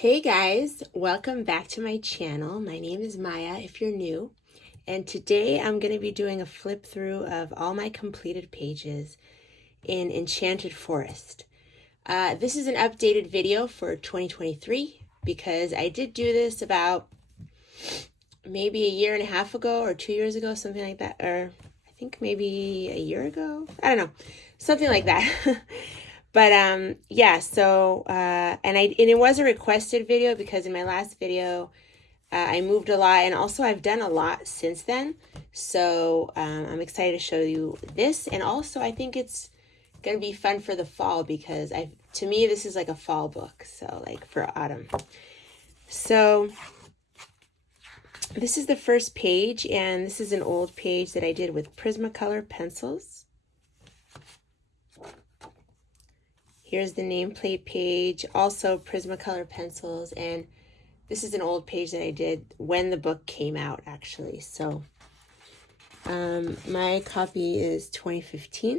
Hey guys, welcome back to my channel. My name is Maya if you're new, and today I'm going to be doing a flip through of all my completed pages in Enchanted Forest. This is an updated video for 2023 because I did do this about maybe a year and a half ago or 2 years ago, something like that, or I think maybe a year ago. I don't know, something like that. But yeah, so and it was a requested video because in my last video I moved a lot, and also I've done a lot since then. So I'm excited to show you this, and also I think it's gonna be fun for the fall because to me this is like a fall book, so like for autumn. So this is the first page, and this is an old page that I did with Prismacolor pencils. Here's the nameplate page, also Prismacolor pencils, and this is an old page that I did when the book came out, actually. So my copy is 2015.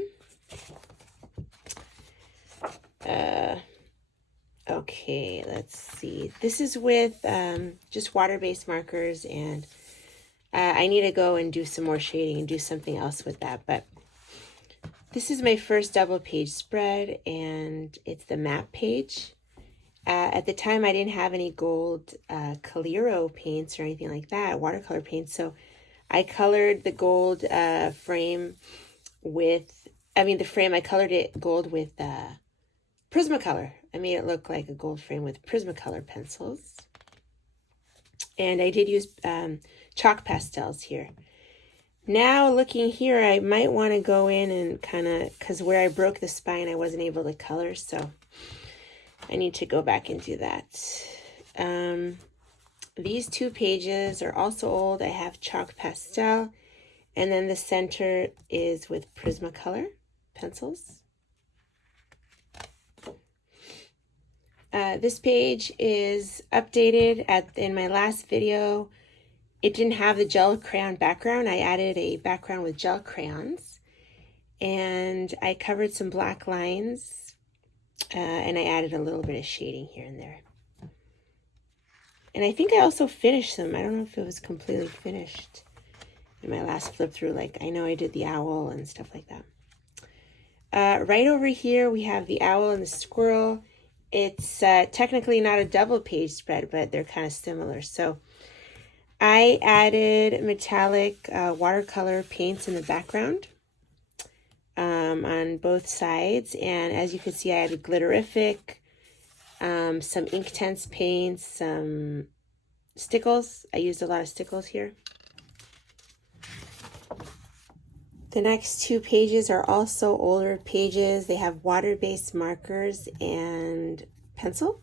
Okay, let's see. This is with just water-based markers, and I need to go and do some more shading and do something else with that, but this is my first double page spread, and it's the map page. At the time, I didn't have any gold Calero paints or anything like that, watercolor paints, so I colored the gold frame with, I colored it gold with Prismacolor. I made it look like a gold frame with Prismacolor pencils. And I did use chalk pastels here. Now looking here, I might want to go in and kind of, because where I broke the spine, I wasn't able to color, so I need to go back and do that. These two pages are also old. I have chalk pastel, and then the center is with Prismacolor pencils. This page is updated. In my last video, it didn't have the gel crayon background. I added a background with gel crayons, and I covered some black lines, and I added a little bit of shading here and there. And I think I also finished them. I don't know if it was completely finished in my last flip through. Like, I know I did the owl and stuff like that. Right over here, we have the owl and the squirrel. It's technically not a double page spread, but they're kind of similar. So I added metallic watercolor paints in the background on both sides. And as you can see, I added glitterific, some Inktense paints, some stickles. I used a lot of stickles here. The next two pages are also older pages. They have water-based markers and pencil.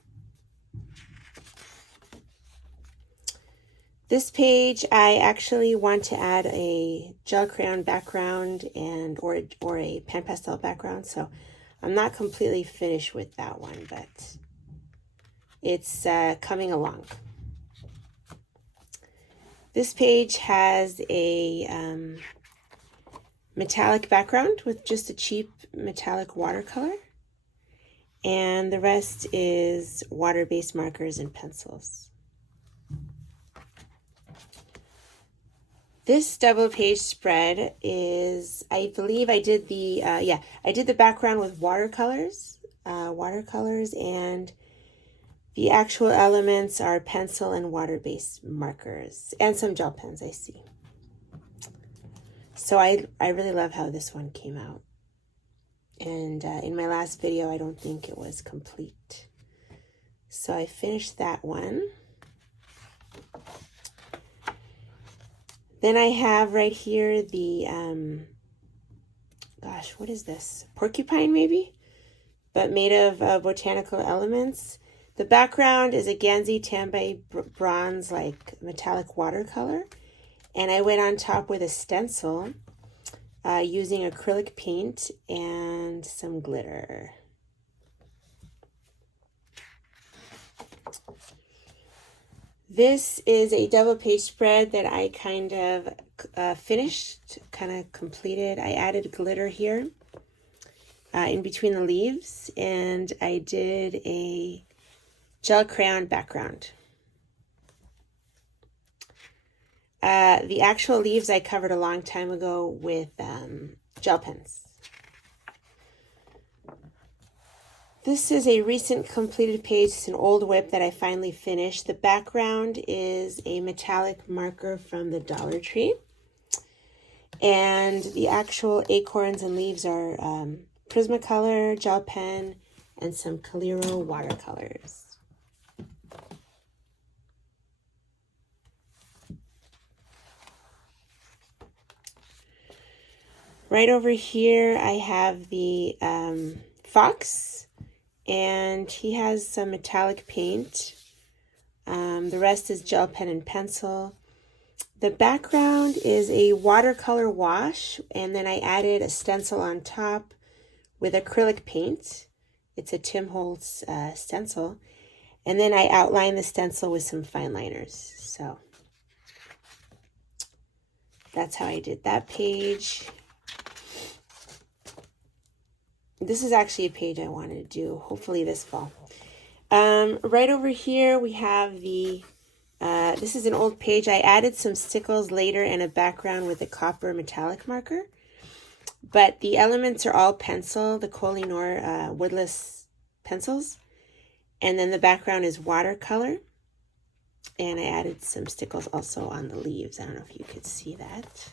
This page, I actually want to add a gel crayon background or a pen pastel background, so I'm not completely finished with that one, but it's coming along. This page has a metallic background with just a cheap metallic watercolor, and the rest is water-based markers and pencils. This double page spread is, I believe I did the, I did the background with watercolors, and the actual elements are pencil and water-based markers, and some gel pens, I see. So I really love how this one came out. And in my last video, I don't think it was complete. So I finished that one. Then I have right here the, gosh, what is this? Porcupine, maybe? But made of botanical elements. The background is a Ganzi Tambay bronze, like metallic watercolor. And I went on top with a stencil using acrylic paint and some glitter. This is a double page spread that I kind of finished, kind of completed. I added glitter here in between the leaves, and I did a gel crayon background. The actual leaves I covered a long time ago with gel pens. This is a recent completed page. It's an old whip that I finally finished. The background is a metallic marker from the Dollar Tree. And the actual acorns and leaves are Prismacolor, gel pen, and some Calero watercolors. Right over here I have the fox, and he has some metallic paint. The rest is gel pen and pencil. The background is a watercolor wash, and then I added a stencil on top with acrylic paint. It's a Tim Holtz stencil. And then I outlined the stencil with some fine liners. So that's how I did that page. This is actually a page I wanted to do, hopefully this fall. Right over here we have the, this is an old page. I added some stickles later and a background with a copper metallic marker. But the elements are all pencil, the Kohinoor woodless pencils. And then the background is watercolor. And I added some stickles also on the leaves. I don't know if you could see that.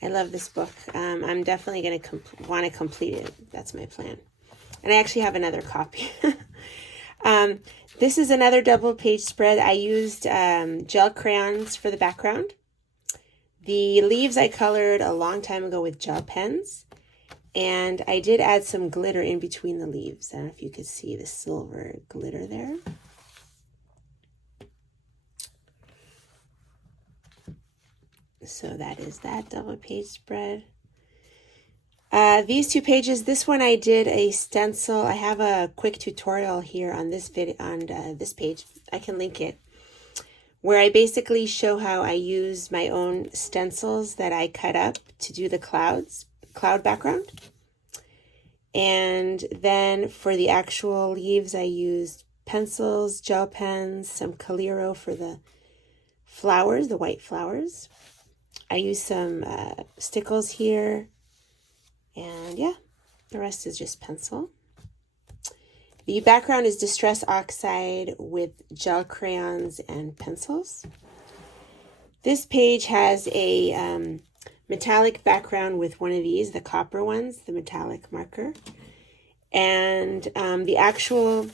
I love this book. I'm definitely going to want to complete it. That's my plan. And I actually have another copy. This is another double page spread. I used gel crayons for the background. The leaves I colored a long time ago with gel pens. And I did add some glitter in between the leaves. I don't know if you could see the silver glitter there. So that is that double page spread. These two pages, this one I did a stencil. I have a quick tutorial here on this this page. I can link it, where I basically show how I use my own stencils that I cut up to do the cloud background. And then for the actual leaves, I used pencils, gel pens, some Calero for the flowers, the white flowers. I used some stickles here, and yeah, the rest is just pencil. The background is Distress Oxide with gel crayons and pencils. This page has a metallic background with one of these, the copper ones, the metallic marker. And the actual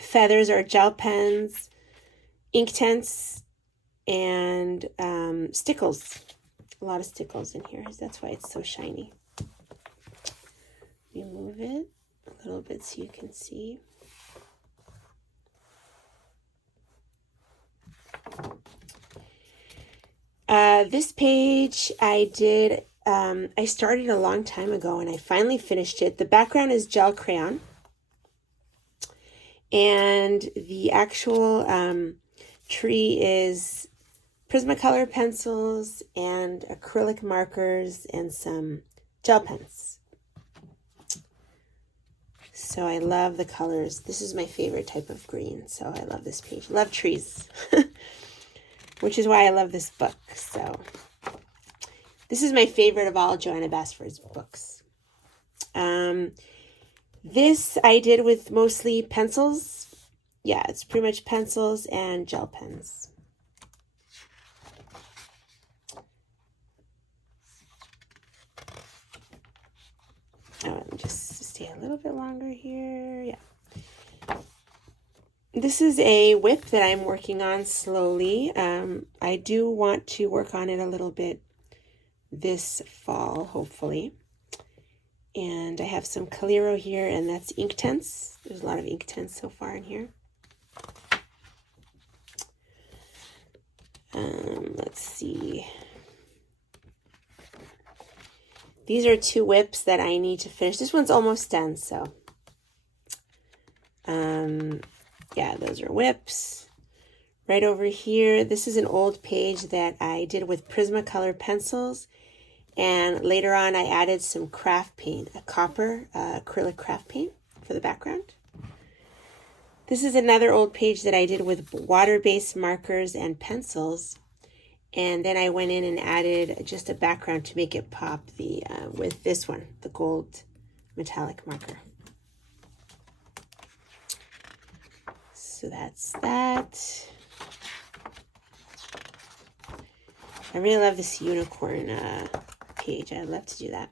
feathers are gel pens, Inktense, and stickles. A lot of stickles in here. That's why it's so shiny. Let me move it a little bit so you can see. This page I did, I started a long time ago and I finally finished it. The background is gel crayon. And the actual tree is Prismacolor pencils and acrylic markers and some gel pens. So I love the colors. This is my favorite type of green, so I love this page. Love trees, which is why I love this book. So this is my favorite of all Johanna Bassford's books. This I did with mostly pencils. Yeah, it's pretty much pencils and gel pens. Let me just stay a little bit longer here. Yeah. This is a whip that I'm working on slowly. I do want to work on it a little bit this fall, hopefully. And I have some Calero here, and that's Inktense. There's a lot of Inktense so far in here. Let's see. These are two whips that I need to finish. This one's almost done, so. Yeah, those are whips. Right over here, this is an old page that I did with Prismacolor pencils, and later on I added some craft paint, a copper acrylic craft paint for the background. This is another old page that I did with water-based markers and pencils, and then I went in and added just a background to make it pop with this one, the gold metallic marker. So that's that. I really love this unicorn page. I'd love to do that.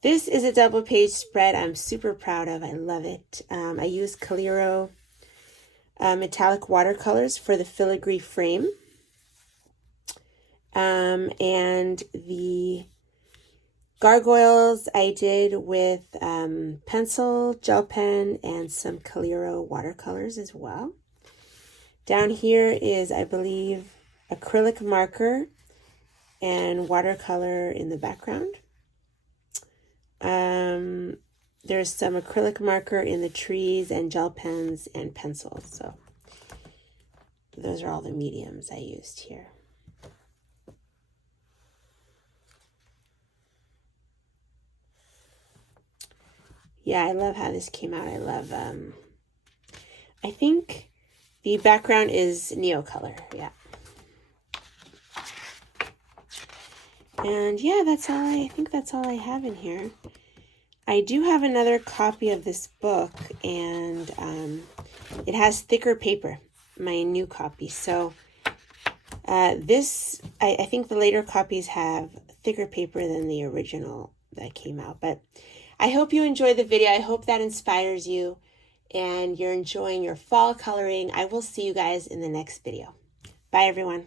This is a double page spread I'm super proud of. I love it. I used Calero metallic watercolors for the filigree frame. And the gargoyles I did with pencil, gel pen, and some Calero watercolors as well. Down here is, I believe, acrylic marker and watercolor in the background. There's some acrylic marker in the trees and gel pens and pencils. So those are all the mediums I used here. Yeah, I love how this came out. I love, I think the background is Neocolor, yeah. And yeah, I think that's all I have in here. I do have another copy of this book, and it has thicker paper, my new copy. So I think the later copies have thicker paper than the original that came out. But I hope you enjoyed the video. I hope that inspires you and you're enjoying your fall coloring. I will see you guys in the next video. Bye, everyone.